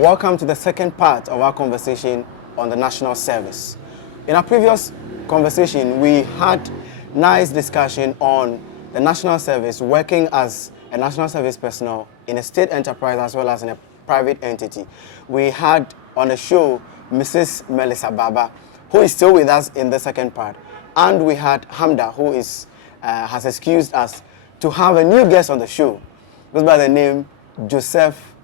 and welcome to the second part of our conversation on the national service. In our previous conversation, we had nice discussion on the national service, working as a national service personnel in a state enterprise as well as in a private entity. We had on the show Mrs. Melissa Baba, who is still with us in the second part, and we had Hamda, who has excused us to have a new guest on the show, goes by the name Joseph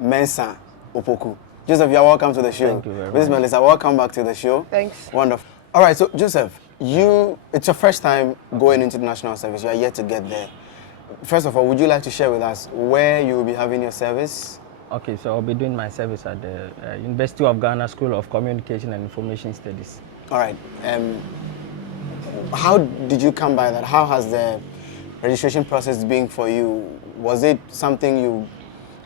Mensah Opoku. Joseph, you're welcome to the show. Thank you very Mrs. much. Melissa, welcome back to the show. Thanks. Wonderful. All right, so Joseph, it's your first time going into the national service. You are yet to get there. First of all, would you like to share with us where you will be having your service? Okay, so I'll be doing my service at the University of Ghana School of Communication and Information Studies. All right. How did you come by that? How has the registration process been for you? Was it something you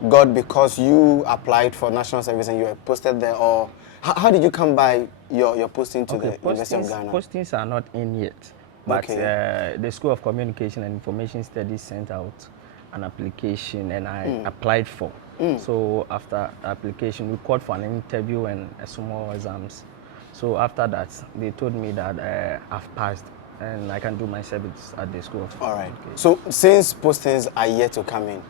got because you applied for national service and you were posted there, or how did you come by your posting to the University of Ghana? Postings are not in yet, but the School of Communication and Information Studies sent out an application and I applied for. So after the application, we called for an interview and a small exams. So after that, they told me that I've passed and I can do my service at the School of All right. So since postings are yet to come in,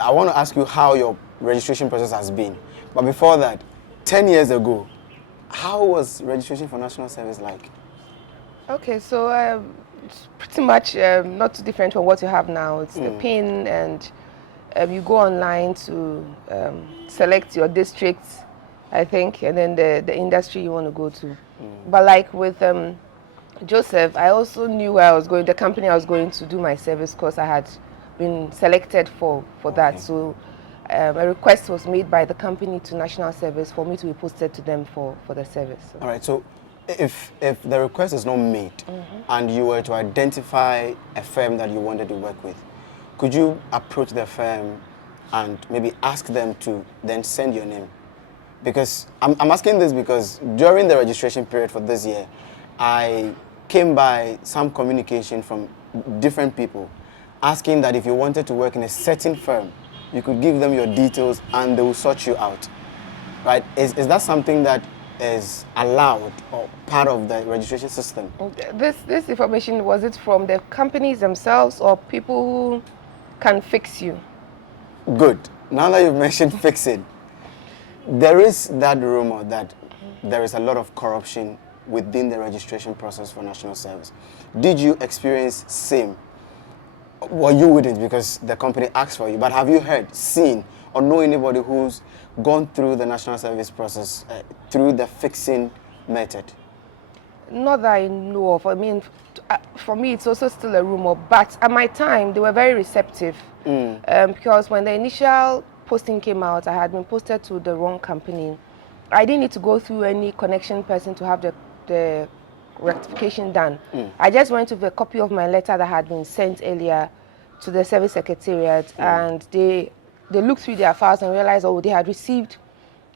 I want to ask you how your registration process has been. But before that, 10 years ago, how was registration for national service like? Okay, so it's pretty much not too different from what you have now. It's the PIN, and you go online to select your district, I think, and then the industry you want to go to. But like with Joseph, I also knew where I was going, the company I was going to do my service, because I had been selected for that. So a request was made by the company to national service for me to be posted to them for the service. So. All right, so if the request is not made and you were to identify a firm that you wanted to work with, could you approach the firm and maybe ask them to then send your name? Because I'm asking this because during the registration period for this year, I came by some communication from different people asking that if you wanted to work in a certain firm, you could give them your details and they will sort you out, right? Is that something that is allowed or part of the registration system? This information, was it from the companies themselves or people who can fix you? Good. Now that you've mentioned fixing, there is that rumor that there is a lot of corruption within the registration process for national service. Did you experience same? Well, you wouldn't because the company asked for you, but have you heard, seen, or know anybody who's gone through the national service process through the fixing method? Not that I know of. I mean, for me, it's also still a rumor, but at my time, they were very receptive because when the initial posting came out, I had been posted to the wrong company. I didn't need to go through any connection person to have the rectification done. I just went with a copy of my letter that had been sent earlier to the service secretariat, and they looked through their files and realized, oh, they had received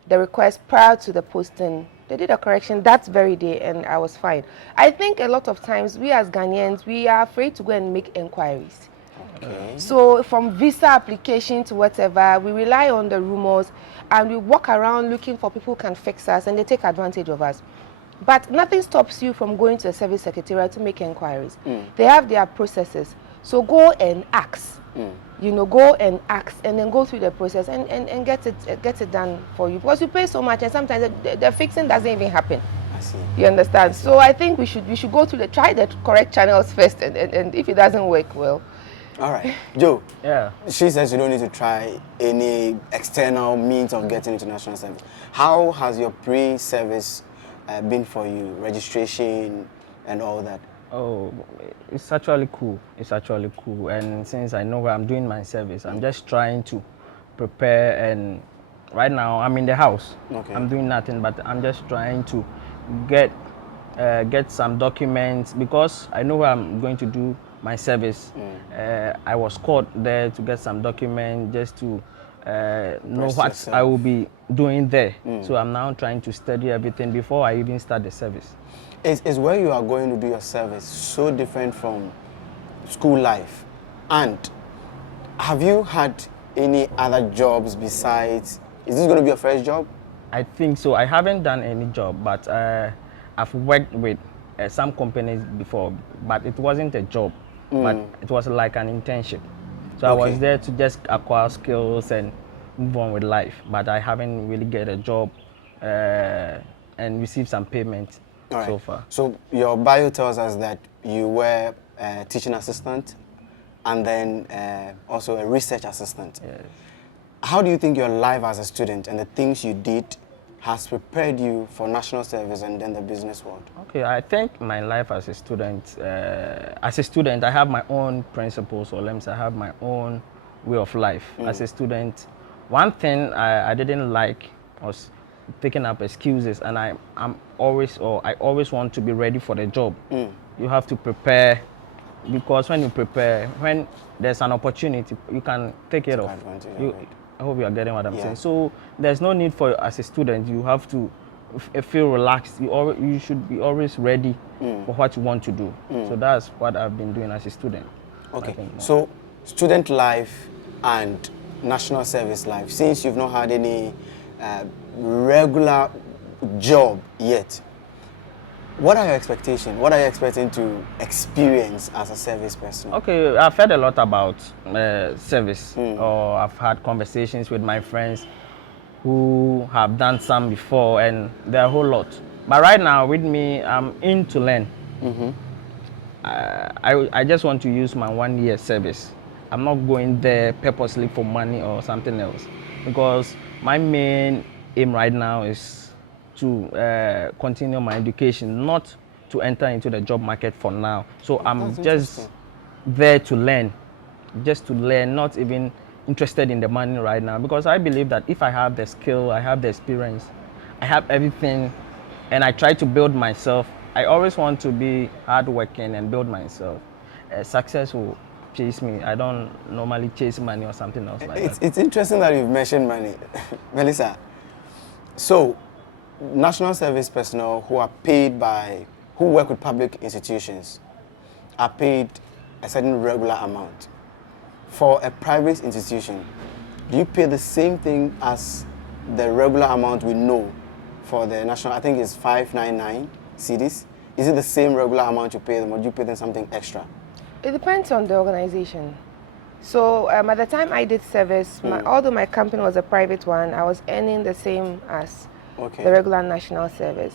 the request prior to the posting. They did a correction that very day, and I was fine. I think a lot of times we as Ghanaians, we are afraid to go and make inquiries. Okay. So from visa application to whatever, we rely on the rumors and we walk around looking for people who can fix us, and they take advantage of us. But nothing stops you from going to a service secretariat to make inquiries. They have their processes. So go and ask. You know, go and ask and then go through the process and get it done for you. Because you pay so much and sometimes the fixing doesn't even happen. I see. You understand? So I think we should go through try the correct channels first, and if it doesn't work well. All right. Joe. Yeah. She says you don't need to try any external means of getting into national service. How has your pre-service been for you? Registration and all that? Oh, it's actually cool. It's actually cool. And since I know where I'm doing my service, I'm just trying to prepare. And right now, I'm in the house. Okay. I'm doing nothing, but I'm just trying to get some documents because I know where I'm going to do my service. I was called there to get some documents just to know what I will be doing there. So I'm now trying to study everything before I even start the service. Is where you are going to do your service so different from school life? And have you had any other jobs besides Is this going to be your first job? I think so. I haven't done any job, but I've worked with some companies before, but it wasn't a job, but it was like an internship. So I was there to just acquire skills and move on with life, but I haven't really get a job and received some payment so far. So your bio tells us that you were a teaching assistant and then also a research assistant. Yes. How do you think your life as a student and the things you did has prepared you for national service and then the business world? Okay, I think my life as a student, I have my own principles, or let me say I have my own way of life. As a student, one thing I didn't like was picking up excuses, and I always want to be ready for the job. You have to prepare, because when you prepare, when there's an opportunity, you can take it off. I hope you are getting what I'm saying. So there's no need for, as a student, you have to feel relaxed. You should be always ready for what you want to do. So that's what I've been doing as a student. Okay, so student life and national service life, since you've not had any regular job yet, what are your expectations? What are you expecting to experience as a service person? Okay, I've heard a lot about service, or I've had conversations with my friends who have done some before, and there are a whole lot. But right now, with me, I'm in to learn. I just want to use my 1 year service. I'm not going there purposely for money or something else, because my main aim right now is to continue my education, not to enter into the job market for now. So I'm just there to learn, not even interested in the money right now, because I believe that if I have the skill, I have the experience, I have everything, and I try to build myself, I always want to be hardworking and build myself. Success will chase me. I don't normally chase money or something else like that. It's interesting that you've mentioned money. Melissa, so national service personnel who work with public institutions are paid a certain regular amount. For a private institution, do you pay the same thing as the regular amount we know for the national? I think it's 599 cedis. Is it the same regular amount you pay them, or do you pay them something extra? It depends on the organization. So at the time I did service, although my company was a private one, I was earning the same as the regular national service.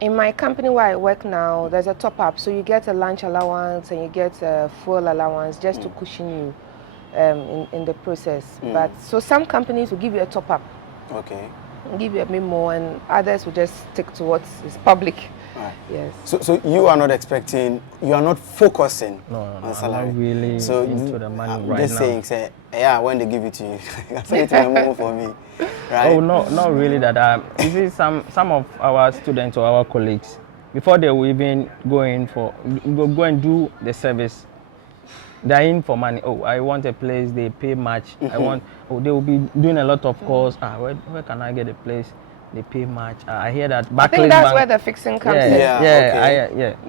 In my company where I work now, there's a top-up, so you get a lunch allowance and you get a fuel allowance just to cushion you in the process. But so some companies will give you a top-up, give you a bit more, and others will just stick to what is public. Right. Yes. So you are not focusing on salary. I'm not really into the money right now. Just saying, say, yeah, when they give it to you, that's it more for me, right? Oh, no, not really that. You see, some of our students or our colleagues, before they will even go and do the service, they're in for money. Oh, I want a place, they pay much. They will be doing a lot of calls. Where can I get a place? They pay much. I hear that Barclays Bank. I think that's where the fixing comes in.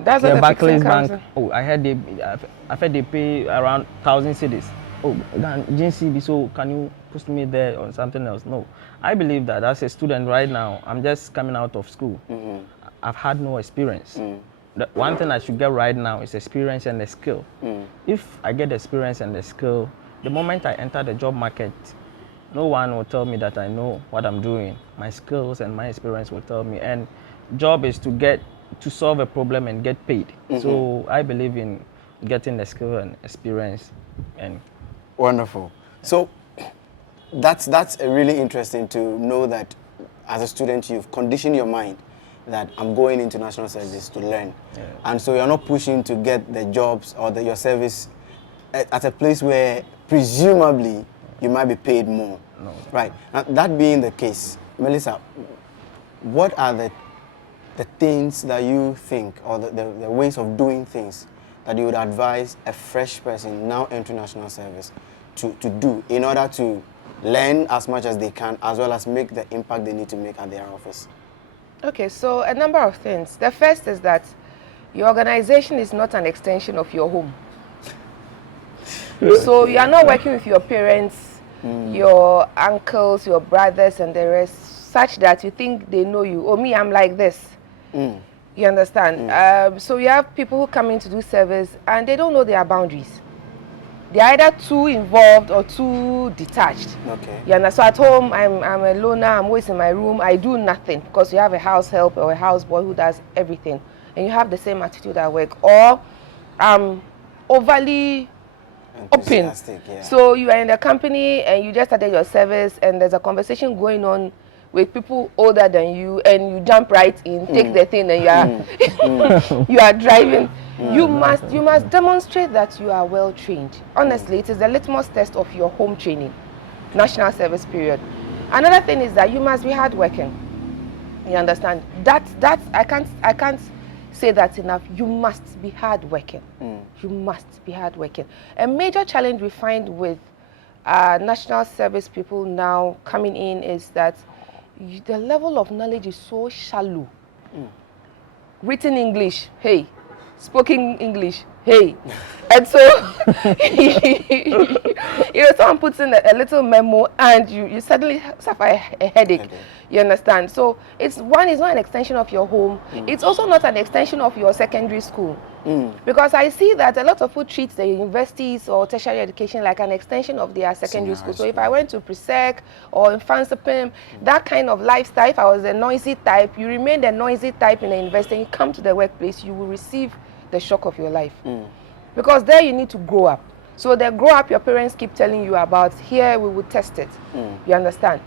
That's where the Barclays Bank. Oh, I heard they pay around 1,000 cedis. Oh, GNCB, so can you push me there or something else? No. I believe that as a student right now, I'm just coming out of school. I've had no experience. The one thing I should get right now is experience and the skill. If I get the experience and the skill, the moment I enter the job market, no one will tell me that I know what I'm doing. My skills and my experience will tell me. And job is to solve a problem and get paid. So I believe in getting the skill and experience. And wonderful. So that's really interesting to know that as a student you've conditioned your mind that I'm going into national service to learn. And so you're not pushing to get the jobs or your service at a place where presumably you might be paid more. No. Right. Now, that being the case, Melissa, what are the things that you think, or the ways of doing things that you would advise a fresh person now entering national service to do in order to learn as much as they can, as well as make the impact they need to make at their office? Okay, so a number of things. The first is that your organization is not an extension of your home. So you are not working with your parents your uncles, your brothers, and the rest, such that you think they know you. Oh, me, I'm like this. You understand? So you have people who come in to do service and they don't know their boundaries. They're either too involved or too detached. Okay. You understand? So at home, I'm a loner, I'm always in my room, I do nothing because you have a house help or a house boy who does everything. And you have the same attitude at work. Or I'm overly open. Yeah. So you are in the company and you just started your service and there's a conversation going on with people older than you and you jump right in, take the thing and you are driving. You must demonstrate that you are well trained. Honestly, it is the litmus test of your home training, national service period. Another thing is that you must be hardworking. You understand? That I can't say that enough. You must be hardworking. You must be hardworking. A major challenge we find with national service people now coming in is that the level of knowledge is so shallow. Written English, hey. Spoken English, hey. And so, someone puts in a little memo and you suddenly suffer a headache. You understand? So it's not an extension of your home. It's also not an extension of your secondary school. Because I see that a lot of people treat the universities or tertiary education like an extension of their secondary school. So if I went to Presec or in Fansipim, that kind of lifestyle, if I was a noisy type, you remain the noisy type in the university, and you come to the workplace, you will receive the shock of your life. Because there you need to grow up. So the grow up your parents keep telling you about, here we will test it. You understand?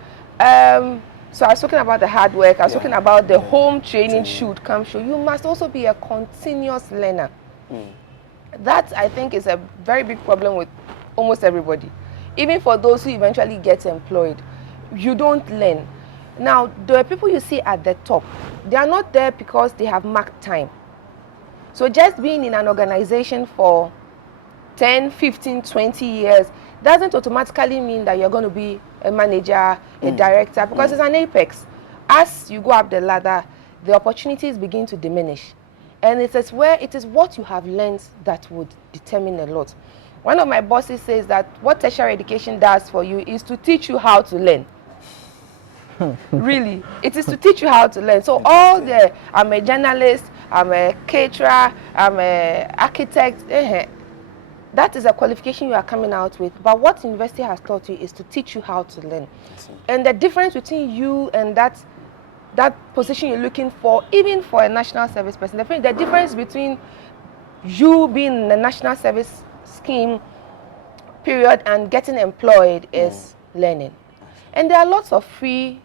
So I was talking about the hard work, I was talking about the home training should come through. You must also be a continuous learner. That, I think, is a very big problem with almost everybody. Even for those who eventually get employed, you don't learn. Now, the people you see at the top, they are not there because they have marked time. So just being in an organization for 10, 15, 20 years doesn't automatically mean that you're going to be a manager, a director, because it's an apex. As you go up the ladder, the opportunities begin to diminish. And it is what you have learned that would determine a lot. One of my bosses says that what tertiary education does for you is to teach you how to learn. Really, it is to teach you how to learn. So I'm a journalist, I'm a caterer, I'm an architect. That is a qualification you are coming out with. But what university has taught you is to teach you how to learn. And the difference between you and that position you're looking for, even for a national service person, the difference between you being in the national service scheme period and getting employed is learning. And there are lots of free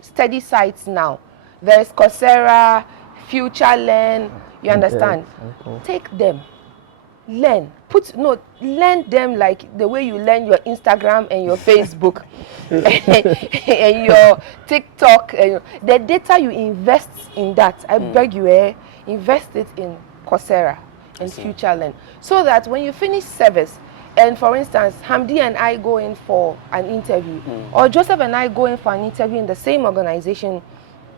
study sites now. There's Coursera, Future Learn, you understand? Take them. Learn. Learn them like the way you learn your Instagram and your Facebook and your TikTok. The data you invest in that, I beg you, invest it in Coursera and Future Learn. So that when you finish service, and for instance, Hamdi and I go in for an interview, or Joseph and I go in for an interview in the same organization,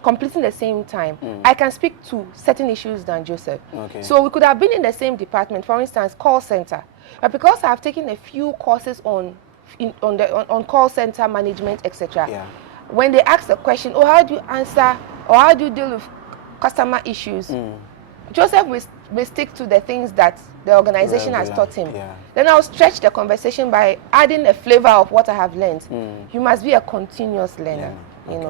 completing the same time, I can speak to certain issues than Joseph. So we could have been in the same department, for instance, call center. But because I have taken a few courses on call center management, etc., when they ask the question, how do you answer or how do you deal with customer issues, Joseph will stick to the things that the organization has taught him. Then I'll stretch the conversation by adding a flavor of what I have learned. You must be a continuous learner.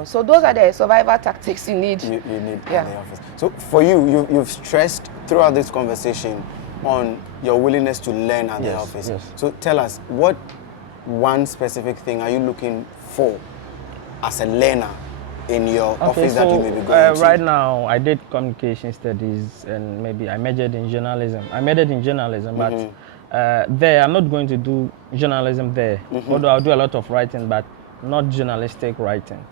So those are the survival tactics you need. You need in the office. So for you've stressed throughout this conversation on your willingness to learn at the office. So tell us, what one specific thing are you looking for as a learner in your office that you may be going to? Right now, I did communication studies and maybe I majored in journalism. But there, I'm not going to do journalism there. Although I'll do a lot of writing, but not journalistic writing.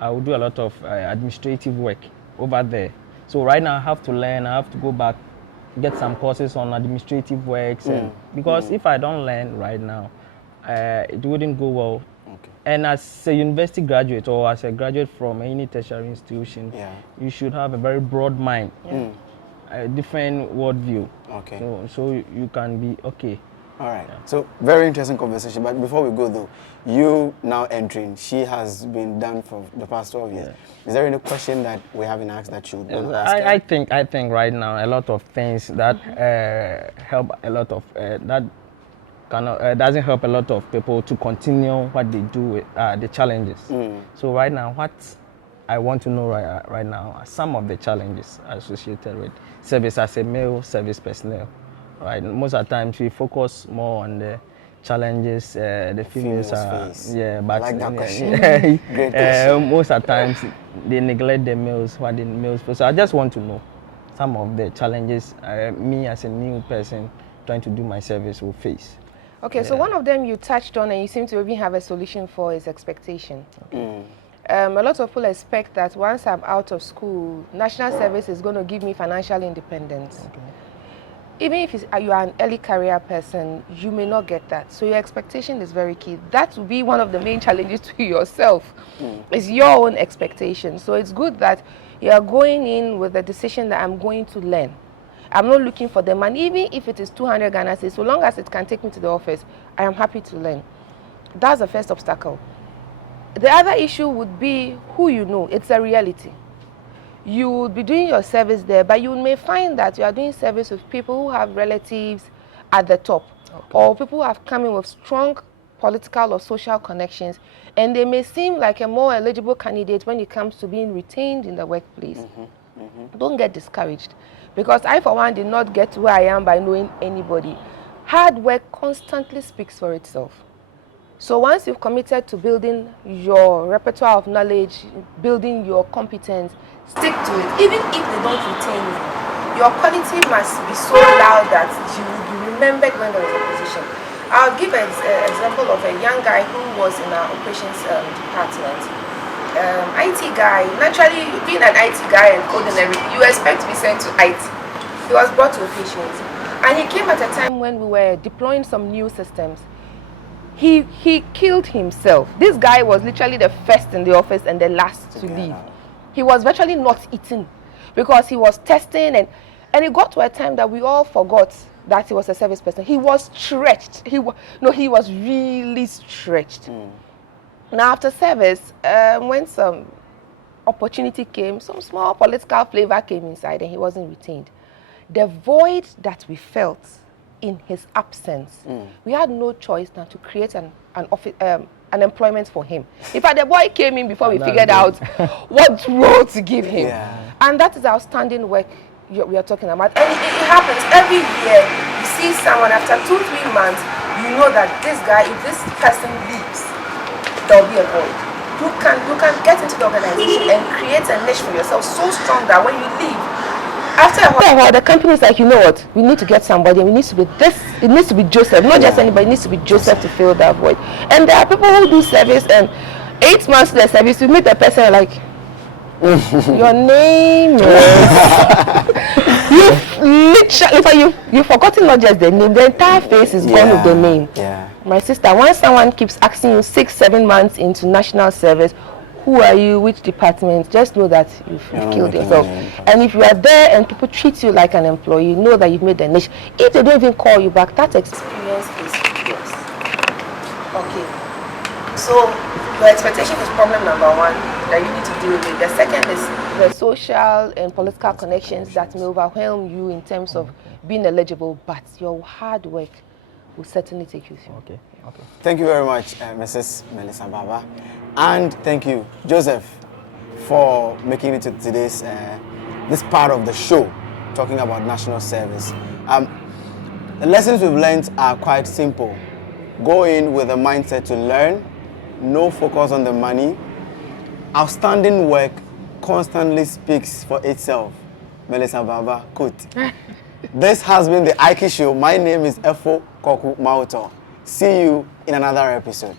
I will do a lot of administrative work over there. So right now I have to learn, I have to go back, get some courses on administrative works. Because if I don't learn right now, it wouldn't go well. And as a university graduate or as a graduate from any tertiary institution, you should have a very broad mind, a different worldview. So you can be All right. Yeah. So very interesting conversation. But before we go though, you now entering, she has been done for the past 12 years. Yeah. Is there any question that we haven't asked that you want to ask? I think right now a lot of things that help a lot of that doesn't help a lot of people to continue what they do with the challenges. So right now, what I want to know right now are some of the challenges associated with service as a male service personnel. Right, most of the times we focus more on the challenges the females are face. Yeah, but I like that question. Great question. Most of the times they neglect the males, what the males. So I just want to know some of the challenges me as a new person trying to do my service will face. Okay, so one of them you touched on and you seem to even have a solution for is expectation. Okay. A lot of people expect that once I'm out of school, national service is going to give me financial independence. Okay. Even if you are an early career person, you may not get that. So your expectation is very key. That will be one of the main challenges to yourself, is your own expectation. So it's good that you are going in with the decision that I'm going to learn. I'm not looking for the money, even if it is 200 Ghana cedis, so long as it can take me to the office, I am happy to learn. That's the first obstacle. The other issue would be who you know. It's a reality. You will be doing your service there, but you may find that you are doing service with people who have relatives at the top, or people who have come in with strong political or social connections, and they may seem like a more eligible candidate when it comes to being retained in the workplace. Don't get discouraged, because I, for one, did not get to where I am by knowing anybody. Hard work constantly speaks for itself. So once you've committed to building your repertoire of knowledge, building your competence, stick to it. Even if they don't retain you, your quality must be so loud that you will be remembered when there is a position. I'll give an example of a young guy who was in our operations department. IT guy, naturally being an IT guy and code and everything, you expect to be sent to IT. He was brought to operations. And he came at a time when we were deploying some new systems. He killed himself. This guy was literally the first in the office and the last to leave. He was virtually not eating because he was testing, and it got to a time that we all forgot that he was a service person. He was stretched. He was really stretched. Now after service, when some opportunity came, some small political flavor came inside and he wasn't retained. The void that we felt in his absence, we had no choice than to create an employment for him. In fact, the boy came in before we figured out what role to give him. Yeah. And that is outstanding work we are talking about. And it happens every year. You see someone after 2-3 months, you know that this guy, if this person leaves, there will be a void. You can get into the organization and create a niche for yourself so strong that when you leave, after a while, the company is like, you know what, we need to get somebody, and it needs to be this, it needs to be Joseph, not just anybody, it needs to be Joseph to fill that void. And there are people who do service, and 8 months to the service, you meet the person like, your name is... you've forgotten not just the name, the entire face is gone with the name. Yeah. My sister, once someone keeps asking you 6-7 months into national service, who are you, which department, just know that you've killed yourself. And if you are there and people treat you like an employee, know that you've made a niche. If they don't even call you back, that experience is yours. Okay. So your expectation is problem number one that you need to deal with. The second is the social and political connections that may overwhelm you in terms of being eligible, but your hard work will certainly take you through. Okay. Thank you very much, Mrs. Melissa Baba. And thank you, Joseph, for making it to today's this part of the show, talking about national service. The lessons we've learned are quite simple. Go in with a mindset to learn, no focus on the money. Outstanding work constantly speaks for itself. Melissa Baba, quote. This has been the Aiki Show. My name is Efo Mawutor. See you in another episode.